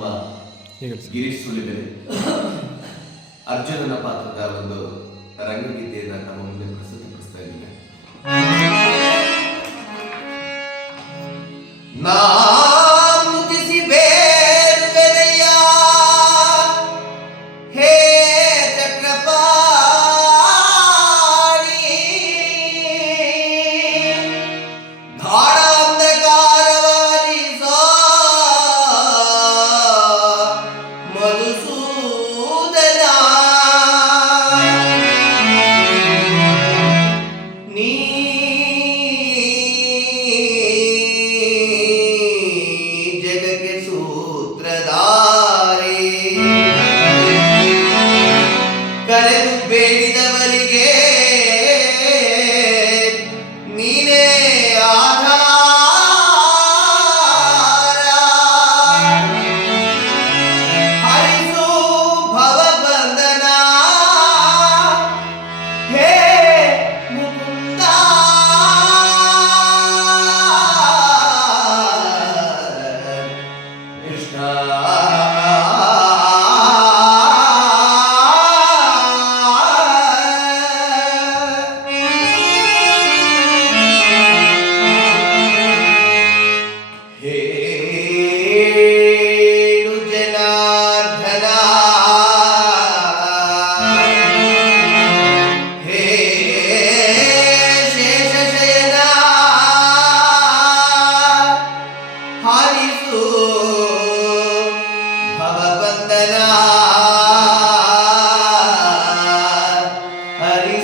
ನಮ್ಮ ಗಿರೀಶ್ ಸುಲಿಬೆಲೆ ಅರ್ಜುನನ ಪಾತ್ರದ ಒಂದು ರಂಗಗೀತೆಯನ್ನು ನಮ್ಮ ಮುಂದೆ ಪ್ರಸ್ತುತಪಡಿಸ್ತಾ ಇದ್ದೇನೆ. Ah.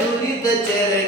ದುರಿತ ಚರೆ